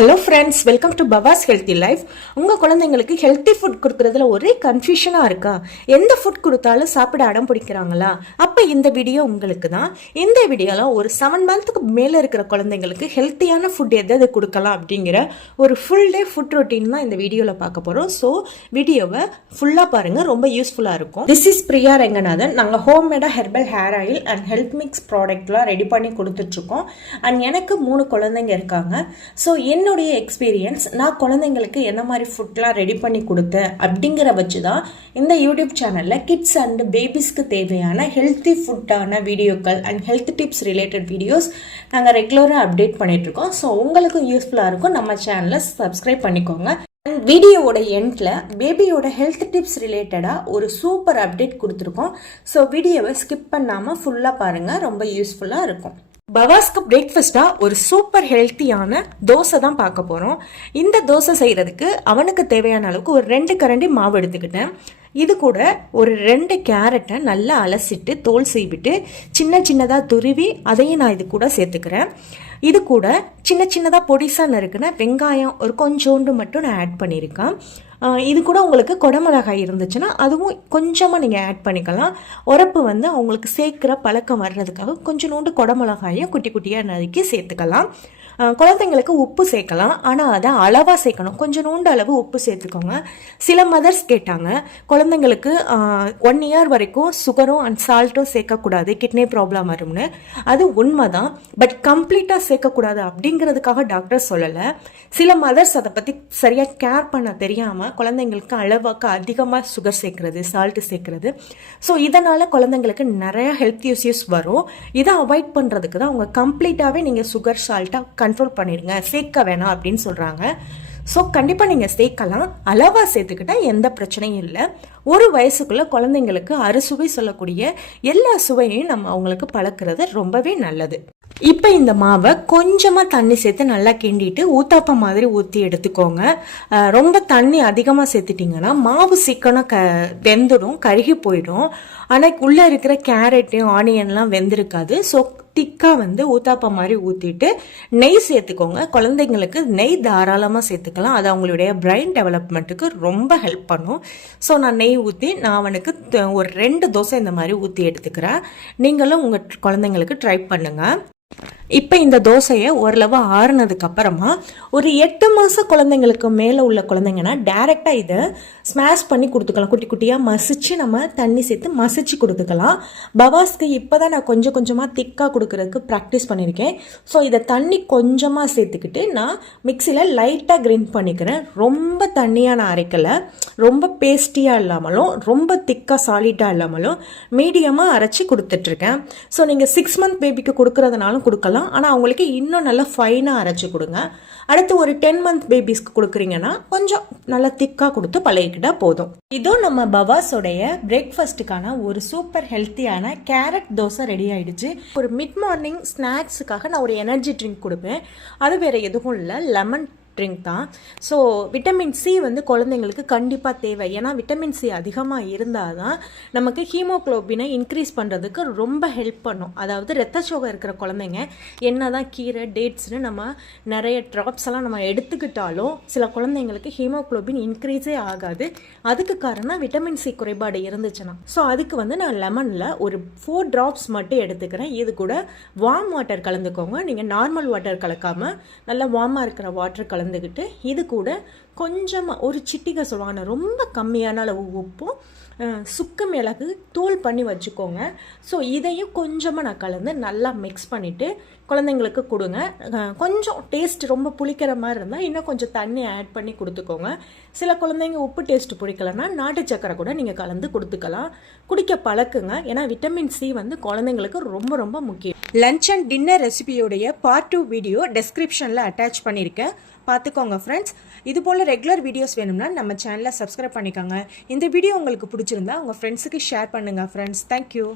Hello friends, welcome to Bava's healthy life. உங்கள் குழந்தைங்களுக்கு healthy food கொடுக்குறதுல ஒரே கன்ஃபியூஷனாக இருக்கா? எந்த ஃபுட் கொடுத்தாலும் சாப்பிட அடம் பிடிக்கிறாங்களா? அப்போ இந்த வீடியோ உங்களுக்கு தான். இந்த வீடியோவில் ஒரு 7 மந்த்துக்கு மேலே இருக்கிற குழந்தைங்களுக்கு ஹெல்த்தியான ஃபுட் எது கொடுக்கலாம் அப்படிங்கிற ஒரு ஃபுல் டே ஃபுட் ரொட்டீன் தான் இந்த வீடியோவில் பார்க்க போகிறோம். ஸோ வீடியோவை ஃபுல்லாக பாருங்கள், ரொம்ப யூஸ்ஃபுல்லாக இருக்கும். This is Priya Ranganathan. நாங்கள் ஹோம்மேடாக herbal hair oil and health mix ப்ராடக்ட்லாம் ரெடி பண்ணி கொடுத்துட்ருக்கோம். அண்ட் எனக்கு 3 குழந்தைங்க இருக்காங்க. ஸோ என்னுடைய எக்ஸ்பீரியன்ஸ், நான் குழந்தைங்களுக்கு என்ன மாதிரி ஃபுட்லாம் ரெடி பண்ணி கொடுத்தேன் அப்படிங்கிற வச்சு தான் இந்த யூடியூப் சேனலில் கிட்ஸ் அண்ட் பேபிஸ்க்கு தேவையான ஹெல்த்தி ஃபுட்டான வீடியோக்கள் and health tips related videos நாங்கள் ரெகுலராக அப்டேட் பண்ணிகிட்ருக்கோம். ஸோ உங்களுக்கும் யூஸ்ஃபுல்லாக இருக்கும். நம்ம சேனலை சப்ஸ்கிரைப் பண்ணிக்கோங்க. அண்ட் வீடியோவோட எண்டில் பேபியோட ஹெல்த் டிப்ஸ் ரிலேட்டடாக ஒரு சூப்பர் அப்டேட் கொடுத்துருக்கோம். ஸோ வீடியோவை ஸ்கிப் பண்ணாமல் ஃபுல்லாக பாருங்கள், ரொம்ப யூஸ்ஃபுல்லாக இருக்கும். பவாஸ்க்கு பிரேக்ஃபாஸ்ட்டாக ஒரு சூப்பர் ஹெல்த்தியான தோசை தான் பார்க்க போகிறோம். இந்த தோசை செய்கிறதுக்கு அவனுக்கு தேவையான அளவுக்கு ஒரு 2 கரண்டி மாவு எடுத்துக்கிட்டேன். இது கூட ஒரு 2 கேரட்டை நல்லா அலசிட்டு தோல் சீவிட்டு சின்ன சின்னதாக துருவி அதையும் நான் இது கூட சேர்த்துக்கிறேன். இது கூட சின்ன சின்னதாக பொடிசாக நறுக்குன வெங்காயம் ஒரு கொஞ்சோண்டு மட்டும் நான் ஆட் பண்ணியிருக்கேன். இது கூட உங்களுக்கு குடமிளகாய் இருந்துச்சுன்னா அதுவும் கொஞ்சமாக நீங்கள் ஆட் பண்ணிக்கலாம். உரப்பு வந்து அவங்களுக்கு சேர்க்குற பழக்கம் வர்றதுக்காக கொஞ்சோண்டு குடமிளகாயை குட்டி குட்டியாக நறுக்கி சேர்த்துக்கலாம். குழந்தைங்களுக்கு உப்பு சேர்க்கலாம், ஆனால் அதை அளவாக சேர்க்கணும். கொஞ்சோண்டு அளவு உப்பு சேர்த்துக்கோங்க. சில மதர்ஸ் கேட்டாங்க, குழந்தைங்களுக்கு 1 இயர் வரைக்கும் சுகரும் அண்ட் சால்ட்டும் சேர்க்கக்கூடாது, கிட்னி ப்ராப்ளம் வரும்னு. அது உண்மை தான், பட் கம்ப்ளீட்டாக சேர்க்கக்கூடாது அப்படிங்கிறதுக்காக டாக்டர் சொல்லலை. சில மதர்ஸ் அதை பற்றி சரியாக கேர் பண்ண தெரியாமல் குழந்தைங்களுக்கு அளவுக்கு அதிகமாக சுகர் சேர்க்கறது, சால்ட்டு சேர்க்கறது. ஸோ இதனால் குழந்தைங்களுக்கு நிறையா ஹெல்த் இஷ்யூஸ் வரும். இதை அவாய்ட் பண்ணுறதுக்கு தான் அவங்க கம்ப்ளீட்டாகவே நீங்கள் சுகர் சால்ட்டாக கண்ட்ரோல் பண்ணிடுங்க, சேர்க்க வேணாம் அப்படின்னு சொல்கிறாங்க. ஸோ கண்டிப்பாக நீங்கள் சேர்க்கலாம், அளவாக சேர்த்துக்கிட்டால் எந்த பிரச்சனையும் இல்லை. ஒரு வயசுக்குள்ளே குழந்தைங்களுக்கு அறுசுவை சொல்லக்கூடிய எல்லா சுவையையும் நம்ம அவங்களுக்கு பழக்கிறது ரொம்பவே நல்லது. இப்போ இந்த மாவை கொஞ்சமாக தண்ணி சேர்த்து நல்லா கிண்டிட்டு ஊத்தாப்பம் மாதிரி ஊற்றி எடுத்துக்கோங்க. ரொம்ப தண்ணி அதிகமாக சேர்த்துட்டிங்கன்னா மாவு சீக்கிரம் வெந்துடும், கருகி போயிடும். ஆனால் உள்ளே இருக்கிற கேரட்டு ஆனியன்லாம் வெந்திருக்காது. ஸோ திக்காக வந்து ஊத்தாப்பம் மாதிரி ஊற்றிட்டு நெய் சேர்த்துக்கோங்க. குழந்தைங்களுக்கு நெய் தாராளமாக சேர்த்துக்கலாம், அது அவங்களுடைய பிரெயின் டெவலப்மெண்ட்டுக்கு ரொம்ப ஹெல்ப் பண்ணும். ஸோ நான் நெய் ஊற்றி நான் அவனுக்கு ஒரு 2 தோசை இந்த மாதிரி ஊற்றி எடுத்துக்கிறேன். நீங்களும் உங்கள் குழந்தைங்களுக்கு ட்ரை பண்ணுங்கள். இப்போ இந்த தோசையை ஓரளவு ஆறுனதுக்கு அப்புறமா ஒரு 8 மாத குழந்தைங்களுக்கு மேலே உள்ள குழந்தைங்கன்னா டைரெக்டாக இதை ஸ்மாஷ் பண்ணி கொடுத்துக்கலாம். குட்டி குட்டியாக மசிச்சு நம்ம தண்ணி சேர்த்து மசிச்சு கொடுத்துக்கலாம். பவாஸ்க்கு இப்போ தான் நான் கொஞ்சம் கொஞ்சமாக திக்காக கொடுக்கறதுக்கு ப்ராக்டிஸ் பண்ணியிருக்கேன். ஸோ இதை தண்ணி கொஞ்சமாக சேர்த்துக்கிட்டு நான் மிக்சியில் லைட்டாக கிரைண்ட் பண்ணிக்கிறேன். ரொம்ப தண்ணியாக நான் அரைக்கலை, ரொம்ப பேஸ்டியாக இல்லாமலும் ரொம்ப திக்காக சாலிட்டாக இல்லாமலும் மீடியமாக அரைச்சி கொடுத்துட்ருக்கேன். ஸோ நீங்கள் 6 மந்த் பேபிக்கு கொடுக்குறதுனாலும் கொடுக்கலாம், ஆனால் அவங்களுக்கு இன்னும் நல்லா ஃபைனாக அரைச்சி கொடுங்க. அடுத்து ஒரு 10 மந்த் பேபிஸ்க்கு கொடுக்குறீங்கன்னா கொஞ்சம் நல்லா திக்காக கொடுத்து பழகிக்கிட்டா போதும். இதுவும் நம்ம பவாஸோடைய பிரேக்ஃபாஸ்ட்டுக்கான ஒரு சூப்பர் ஹெல்த்தியான கேரட் தோசை ரெடி ஆயிடுச்சு. ஒரு மிட் மார்னிங் ஸ்நாக்ஸுக்காக நான் ஒரு எனர்ஜி ட்ரிங்க் கொடுப்பேன். அது வேறு எதுவும் இல்லை, லெமன் ட்ரிங்க் தான். ஸோ விட்டமின் சி வந்து குழந்தைங்களுக்கு கண்டிப்பாக தேவை. ஏன்னா விட்டமின் சி அதிகமாக இருந்தால் தான் நமக்கு ஹீமோக்ளோபினை இன்க்ரீஸ் பண்ணுறதுக்கு ரொம்ப ஹெல்ப் பண்ணும். அதாவது ரத்த சோகை இருக்கிற குழந்தைங்க என்ன தான் கீரை டேட்ஸ்னு நம்ம நிறைய ட்ராப்ஸ் எல்லாம் நம்ம எடுத்துக்கிட்டாலும் சில குழந்தைங்களுக்கு ஹீமோக்ளோபின் இன்க்ரீஸே ஆகாது. அதுக்கு காரணம் விட்டமின் சி குறைபாடு இருந்துச்சுன்னா. ஸோ அதுக்கு வந்து நான் லெமனில் ஒரு 4 ட்ராப்ஸ் மட்டும் எடுத்துக்கிறேன். இது கூட வார்ம் வாட்டர் கலந்துக்கோங்க. நீங்கள் நார்மல் வாட்டர் கலக்காமல் நல்லா வார்மாக இருக்கிற வாட்டர் கலந்துக்கிட்டு இது கூட கொஞ்சமாக ஒரு சிட்டிகை சொல்லுவாங்க, ரொம்ப கம்மியான அளவு உப்பும் சுக்கு மிளகு தூள் பண்ணி வச்சுக்கோங்க. ஸோ இதையும் கொஞ்சமாக நான் கலந்து நல்லா மிக்ஸ் பண்ணிவிட்டு குழந்தைங்களுக்கு கொடுங்க. கொஞ்சம் டேஸ்ட் ரொம்ப புளிக்கிற மாதிரி இருந்தால் இன்னும் கொஞ்சம் தண்ணி ஆட் பண்ணி கொடுத்துக்கோங்க. சில குழந்தைங்க உப்பு டேஸ்ட் பிடிக்கலன்னா நாட்டு சக்கரை கூட நீங்கள் கலந்து கொடுத்துக்கலாம். குடிக்க பழக்குங்க, ஏன்னா விட்டமின் சி வந்து குழந்தைங்களுக்கு ரொம்ப ரொம்ப முக்கியம். லஞ்ச் அண்ட் டின்னர் ரெசிபியோடைய பார்ட் 2 வீடியோ டெஸ்கிரிப்ஷனில் அட்டாச் பண்ணியிருக்கேன், பார்த்துக்கோங்க ஃப்ரெண்ட்ஸ். இது போல் ரெகுலர் வீடியோஸ் வேணும்னா நம்ம சேனலை சப்ஸ்கிரைப் பண்ணிக்கோங்க. இந்த வீடியோ உங்களுக்கு பிடிச்சிருந்தா உங்கள் ஃப்ரெண்ட்ஸுக்கு ஷேர் பண்ணுங்கள் ஃப்ரெண்ட்ஸ். தேங்க்யூ.